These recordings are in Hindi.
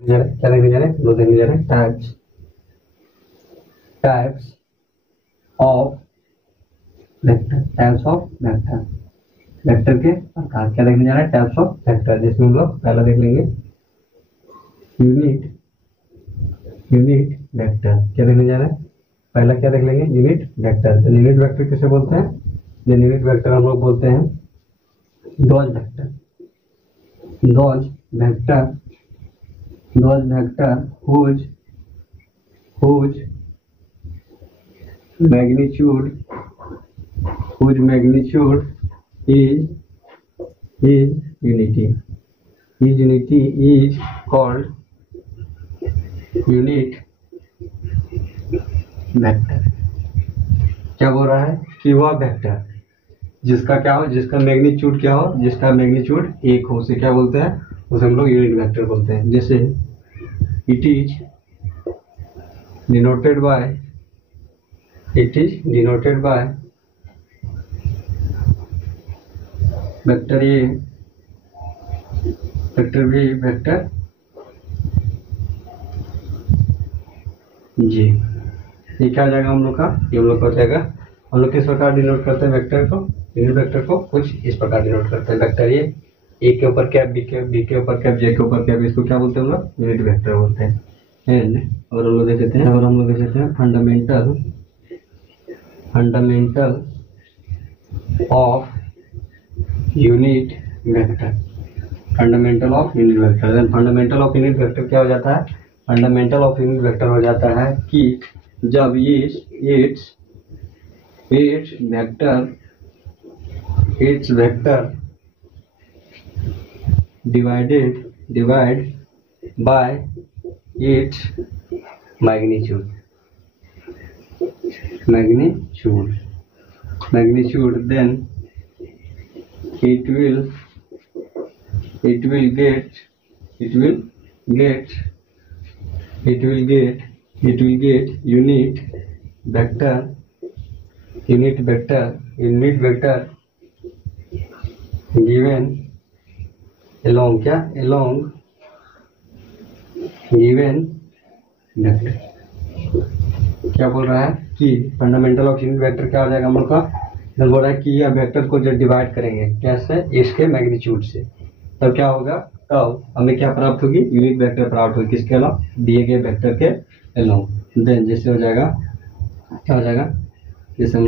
क्या देखने जा रहे हैं? दो देखने जा रहे हैं, types of vector, types of vector, vector के प्रकार। क्या देखने जा रहे हैं? टाइप्स ऑफ वेक्टर, जिसमें हम लोग पहला देख लेंगे यूनिट वेक्टर। क्या देखने जा रहे हैं? पहला क्या देख लेंगे? Unit vector. तो यूनिट वेक्टर किसे बोलते हैं? यूनिट वेक्टर हम लोग बोलते हैं those vector, those vector, those vector whose magnitude is unity is called unit vector. क्या बोल रहा है कि वह वेक्टर जिसका क्या हो, जिसका मैग्नीट्यूड क्या हो, जिसका मैग्नीट्यूड एक हो, उसे क्या बोलते हैं? उसे हम लोग यूनिट वेक्टर बोलते हैं। जैसे it is denoted by vector A, vector B, vector G. ये क्या हो जाएगा हम लोग का? ये हम लोग हो जाएगा, हम लोग किस प्रकार डिनोट करते हैं वेक्टर को? यूनिट वेक्टर को कुछ इस प्रकार डिनोट करते हैं। वेक्टर ए के ऊपर कैप, बी के ऊपर कैप, जे के ऊपर कैप, इसको क्या बोलते हैं हम लोग? यूनिट वेक्टर बोलते हैं। एंड और हम लोग देख लेते हैं fundamental of unit vector, fundamental of unit vector. Then fundamental of unit vector क्या हो जाता है? फंडामेंटल ऑफ यूनिट वेक्टर हो जाता है कि जब it's vector divide bye its magnitude, then it will get unit vector given along given vector. क्या बोल रहा है कि फंडामेंटल ऑफ यूनिट वेक्टर क्या हो जाएगा हम लोग का? बोल रहा है कि यह वेक्टर को जब डिवाइड करेंगे कैसे? इसके मैग्नीट्यूड से, तब क्या होगा? तब हमें क्या प्राप्त होगी? यूनिट वेक्टर प्राप्त होगी। किसके अलावा? दिए गए वेक्टर के अलावा। देन जैसे हो जाएगा, क्या हो जाएगा? जैसे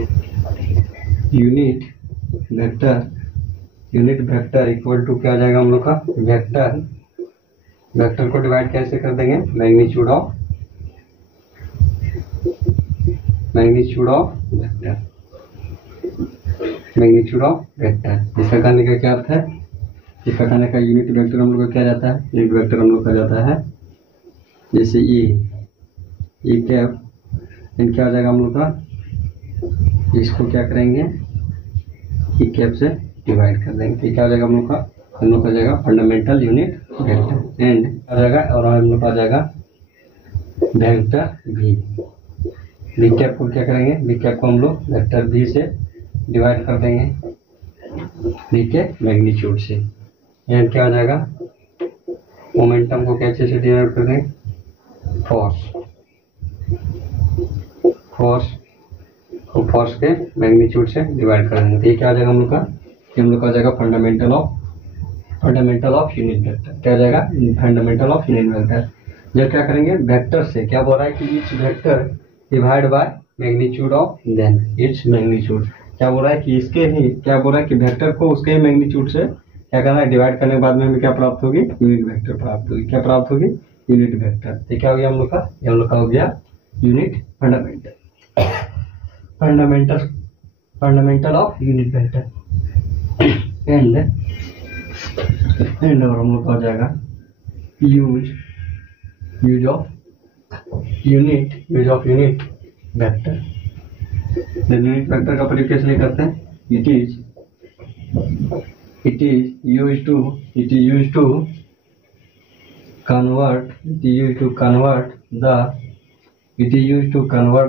यूनिट वेक्टर इक्वल टू क्या हो जाएगा हम लोग का? वेक्टर को डिवाइड कैसे कर देंगे? Magnitude of vector. इसका कहने का क्या अर्थ है? इसका कहने का यूनिट वेक्टर हम लोग का क्या जाता है? यूनिट वेक्टर हम लोग का जाता है जैसे ये कैप, क्या हो जाएगा हम लोग का? इसको क्या करेंगे? ये कैप से डिवाइड कर देंगे। क्या हो जाएगा हम लोग का? हम लोग का जाएगा फंडामेंटल यूनिट वेक्टर। एंड आ जाएगा और हम लोग आ जाएगा वेक्टर भी। बी कैप को क्या करेंगे? बी कैप को हम लोग वेक्टर भी से डिवाइड कर देंगे, बी के मैग्नीट्यूड से। एंड क्या आ जाएगा? मोमेंटम को कैसे से डिवाइड कर देंगे? फोर्स के मैग्नीट्यूड से डिवाइड कर देंगे। ये क्या आ जाएगा हम लोग का? हम लोग का जाएगा फंडामेंटल ऑफ यूनिट वेक्टर। क्या आ जाएगा? Fundamental of unit vector. जब क्या करेंगे? वेक्टर से क्या बोल रहा है कि each vector divide by magnitude of then its magnitude. क्या बोल रहा है कि इसके ही, क्या बोल रहा है कि वेक्टर को उसके ही मैग्नीट्यूड से क्या करना है? डिवाइड करने के बाद में हमें क्या प्राप्त होगी? यूनिट वेक्टर प्राप्त होगी। क्या प्राप्त होगी? Unit vector. ये क्या हो गया हम लोग का? हम लोग का हो गया unit fundamental of unit vector. And और हम लोग का हो जाएगा use of unit vector. Unit vector का प्रयोग कैसे करते हैं? It is use to convert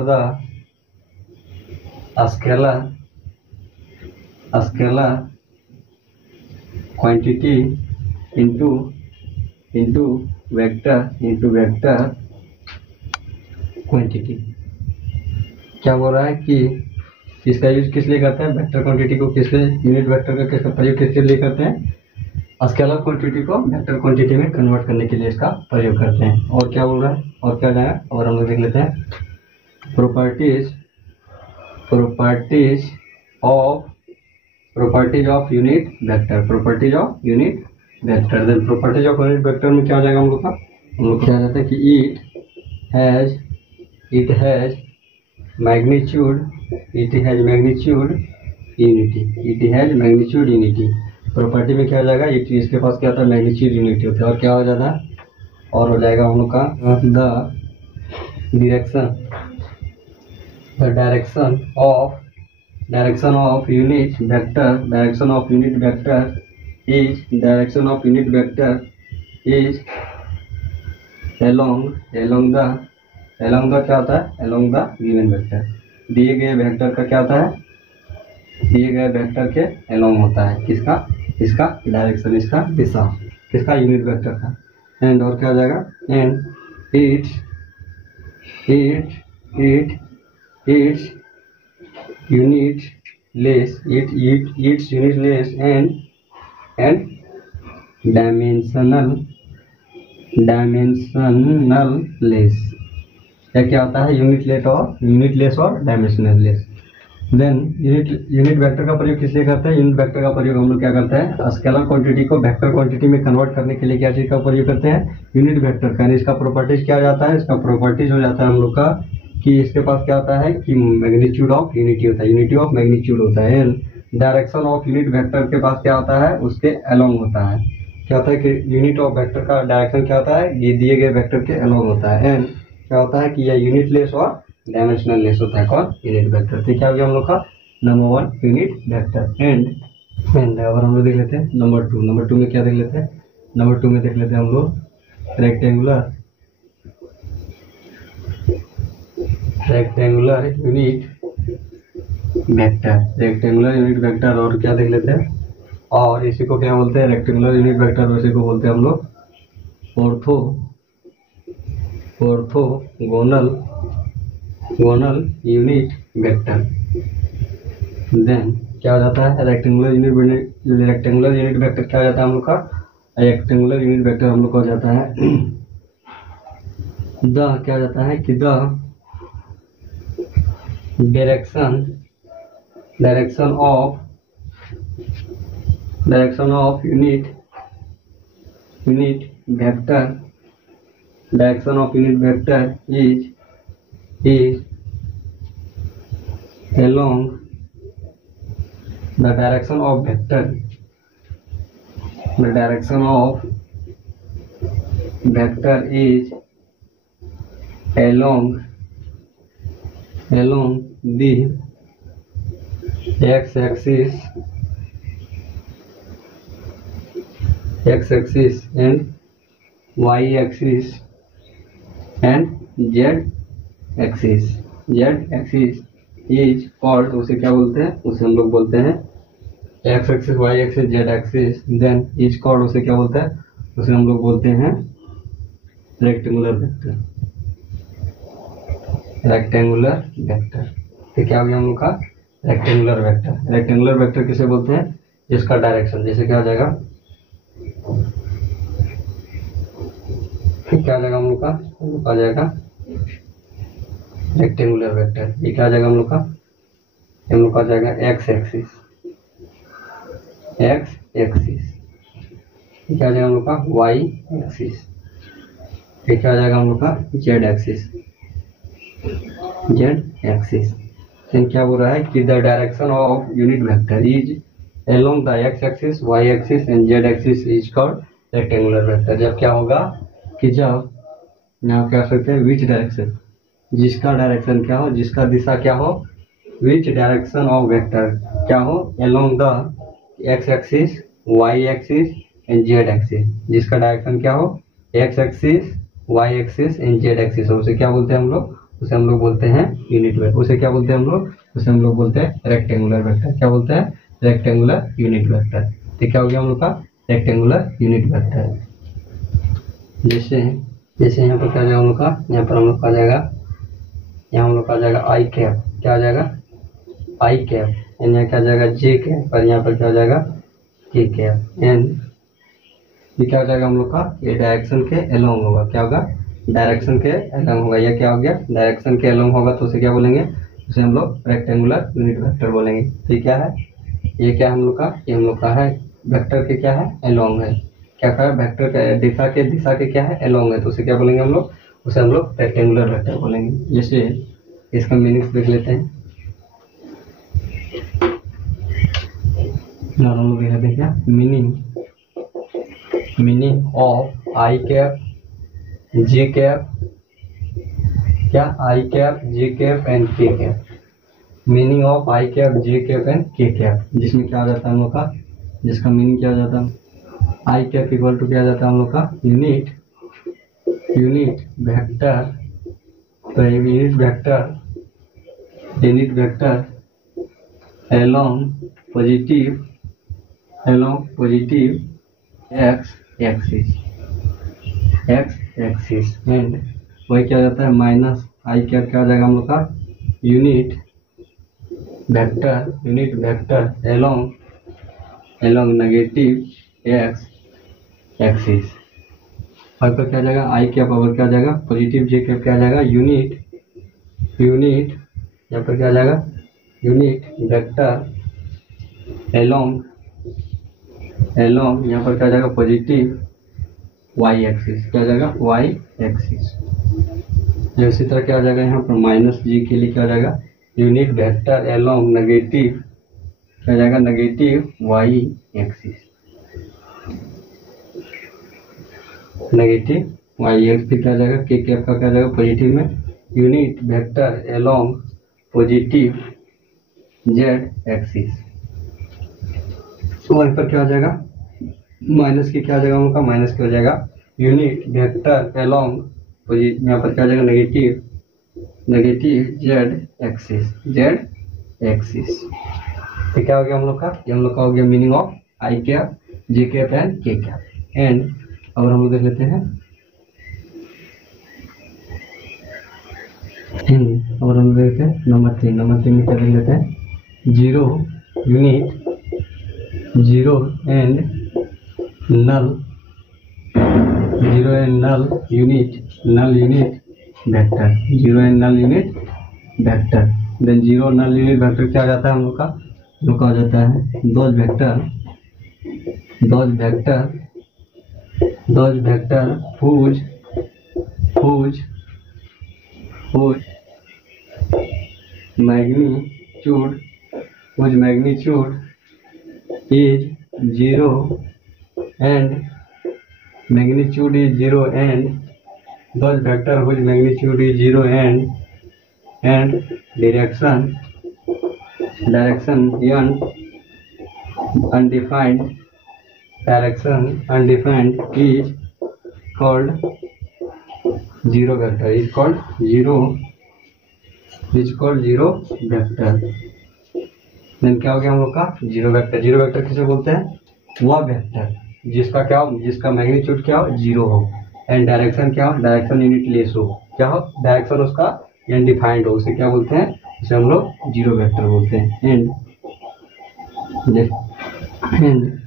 the scalar quantity into into vector quantity. क्या बोल रहा है कि इसका यूज किस लिए करते हैं, वेक्टर क्वांटिटी को किस लिए, यूनिट वेक्टर का किसका प्रयोग किसके लिए करते हैं, स्केलर क्वांटिटी को वेक्टर क्वांटिटी में कन्वर्ट करने के लिए इसका प्रयोग करते हैं। और क्या बोल रहा है, और क्या जाएगा, और हम लोग देख लेते हैं properties of unit vector. Properties of unit vector, then properties of unit vector में क्या हो जाएगा हम लोग का, हम लोग क्या जाता है कि it has magnitude unity. Property में क्या हो जाएगा, इसके पास क्या होता है, मैग्नीट्यूड यूनिटी होता है। और क्या हो जाता है, और हो जाएगा हम लोग का direction of unit vector is along the क्या होता है, along the given वेक्टर। दिए गए वेक्टर का क्या होता है, दिए गए वेक्टर के along होता है, किसका, इसका डायरेक्शन, इसका दिशा, किसका, यूनिट वेक्टर का। एंड और क्या हो जाएगा, and it's unit less and dimensional less. क्या होता है, यूनिट लेस और dimensional less. Then unit vector का प्रयोग किस लिए करते हैं, यूनिट वेक्टर का प्रयोग हम लोग क्या करते हैं, स्केलर क्वांटिटी को वेक्टर क्वांटिटी में कन्वर्ट करने के लिए क्या चीज का प्रयोग करते हैं, यूनिट वेक्टर का। इसका प्रॉपर्टीज क्या हो जाता है, इसका प्रॉपर्टीज हो जाता है हम लोग का कि इसके पास क्या होता है कि मैग्नीट्यूड ऑफ यूनिटी होता है, यूनिटी ऑफ मैग्नीट्यूड होता है। डायरेक्शन ऑफ यूनिट वेक्टर के पास क्या होता है, उसके अलोंग होता है। क्या होता है कि यूनिट ऑफ वेक्टर का डायरेक्शन क्या होता है, ये दिए गए वेक्टर के अलोंग होता है। एंड क्या होता है कि यह यूनिट लेस और डायमेंशनल लेस होता है, कौन, यूनिट वेक्टर। तो क्या हो गया हम लोग का नंबर 1 यूनिट वेक्टर। एंड अब हम लोग देख लेते हैं नंबर टू में क्या देख लेते हैं, नंबर 2 में देख लेते हैं हम लोग रेक्टेंगुलर यूनिट वेक्टर। और क्या देख लेते हैं, और इसी को क्या बोलते हैं, रेक्टेंगुलर यूनिट वेक्टर, इसी को बोलते हैं हम लोग ऑर्थोगोनल यूनिट वेक्टर। देन क्या हो जाता है, रेक्टेंगुलर यूनिट वेक्टर क्या हो जाता है हम लोग का, रेक्टेंगुलर यूनिट वेक्टर हम लोग का हो जाता है क्या हो जाता है कि direction of unit vector is along the direction of vector is along the x-axis and y-axis and z-axis is called, उसे क्या बोलते हैं, उसे हम लोग बोलते हैं x-axis, y-axis, z-axis, then is called, उसे क्या बोलते हैं, उसे हम लोग बोलते हैं रेक्टेंगुलर वेक्टर। तो क्या हो गया हम लोग का रेक्टेंगुलर वेक्टर किसे बोलते हैं, इसका डायरेक्शन, जैसे क्या हो जाएगा, क्या आ जाएगा हम लोग का आ जाएगा रेक्टेंगुलर वेक्टर। ये क्या आ जाएगा हम लोग का आ जाएगा एक्स एक्सिस, क्या आ जाएगा हम लोग का वाई एक्सिस, क्या आ जाएगा हम लोग का जेड एक्सिस। क्या बोल रहा है कि the direction of unit vector is along the x axis, y axis and z axis is called rectangular vector. जब क्या होगा कि जब यहाँ कह सकते हैं विच डायरेक्शन, जिसका डायरेक्शन क्या हो, जिसका दिशा क्या हो, विच डायरेक्शन ऑफ वेक्टर क्या हो, along the x axis, y axis and z axis, जिसका डायरेक्शन क्या हो, x axis, y axis and z axis, उसे क्या बोलते हैं हम लोग, उसे हम लोग बोलते हैं यूनिट वेक्टर। उसे क्या बोलते हैं हम लोग, उसे हम लोग बोलते हैं रेक्टेंगुलर वेक्टर। क्या बोलते हैं, रेक्टेंगुलर यूनिट वेक्टर। तो क्या हो गया हम लोग का रेक्टेंगुलर यूनिट वेक्टर। जैसे जैसे यहाँ पर क्या आ जाएगा हम लोग का, यहाँ पर हम लोग का आ जाएगा, यहाँ हम लोग का आ जाएगा आई कैप, क्या आ जाएगा आई कैप, एंड यहाँ क्या आ जाएगा जे कैप, और यहाँ पर क्या आ जाएगा के कैप। एंड ये क्या हो जाएगा हम लोग का, ये डायरेक्शन के अलोंग होगा, क्या होगा डायरेक्शन के अलोंग होगा। यह क्या हो गया डायरेक्शन के अलोंग होगा, तो उसे क्या बोलेंगे, उसे हम लोग रेक्टेंगुलर यूनिट वेक्टर बोलेंगे। तो ये क्या है, ये क्या हम लोग का, ये हम लोग का है वेक्टर के क्या है अलोंग है, क्या है वेक्टर के दिशा के क्या है अलोंग है, तो उसे क्या बोलेंगे हम लोग, उसे हम लोग रेक्टेंगुलर वेक्टर बोलेंगे। जैसे इसका मीनिंग्स देख लेते हैं, हम लोग देख लेते हैं क्या meaning of i cap j cap, क्या i cap j cap and k cap, meaning of i cap j cap and k cap, जिसमें क्या आ जाता है हम लोग का, जिसका मीनिंग क्या हो जाता है, आई कैप इक्वल टू क्या आ जाता है हम लोग का यूनिट वेक्टर, तो unit vector along positive x axis and वही क्या जाता है माइनस आई कैप, क्या आ जाएगा हम लोग का unit vector along negative x axis. और पर क्या आ जाएगा आई कैप और क्या आ जाएगा पॉजिटिव जे कैप, क्या आ जाएगा यूनिट यहाँ पर क्या आ जाएगा यूनिट वेक्टर along यहाँ पर क्या आ जाएगा पॉजिटिव वाई एक्सिस, क्या आ जाएगा वाई एक्सिस। इसी तरह क्या आ जाएगा यहाँ पर माइनस जी के लिए क्या आ जाएगा यूनिट वेक्टर along नेगेटिव, क्या आ जाएगा negative y axis, negative y x. फिर क्या आ जाएगा के कैप का क्या आ जाएगा पॉजिटिव में unit vector along positive Z axis. वहीं पर क्या आ जाएगा माइनस की, क्या आ जाएगा उनका माइनस क्या हो जाएगा यूनिट वेक्टर along यहाँ पर क्या आ जाएगा नेगेटिव जेड एक्सिस। तो क्या हो गया हम लोग का, ये हम लोग का हो गया meaning of i cap J cap and k cap. And अब हम लोग देख लेते हैं और हम देखते हैं नंबर 3 में क्या देख लेते हैं zero and null unit vector, zero and null unit vector. Then zero null unit vector क्या आ जाता है हम लोग का हो जाता है those vector whose magnitude is zero and those vector whose magnitude is zero and direction undefined is called zero vector, is called zero vector। Then क्या हो गया हम लोग का जीरो वेक्टर किसे बोलते हैं, वह वेक्टर जिसका मैग्नीट्यूड क्या हो जीरो हो एंड डायरेक्शन क्या हो डायरेक्शन यूनिट लेस हो, क्या हो डायरेक्शन उसका अनडिफाइंड हो, उसे क्या बोलते हैं, उसे हम लोग जीरो वेक्टर बोलते हैं। एंड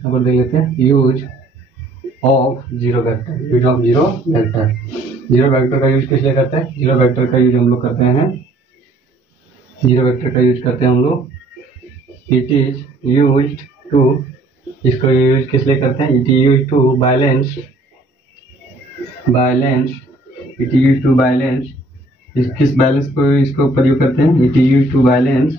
अब देख लेते हैं यूज ऑफ जीरो वेक्टर का यूज किस लिए करते हैं, जीरो वेक्टर का यूज हम लोग करते हैं हम लोग इट इज यूज्ड टू, इसको यूज किस लिए करते हैं, it is used to balance, किस बैलेंस को इसको प्रयोग करते हैं, it is used to balance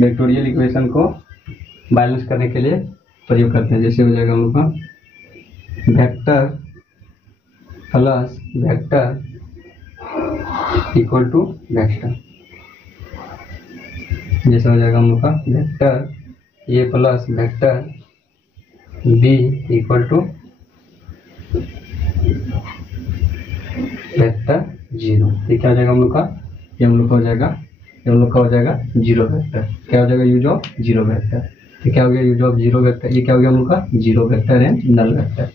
vectorial equation को बैलेंस करने के लिए प्रयोग करते हैं। जैसे हो जाएगा हम लोग का vector plus vector equal to vector, जैसा हो जाएगा हम लोग का vector a plus vector b equal to vector zero. ये क्या हो जाएगा हम लोग का, ये हम लोग का हो जाएगा जीरो वेक्टर, क्या हो जाएगा यूज ऑफ जीरो वेक्टर। तो क्या हो गया यूज ऑफ जीरो वेक्टर, ये क्या हो गया हम लोग का zero vector and null vector.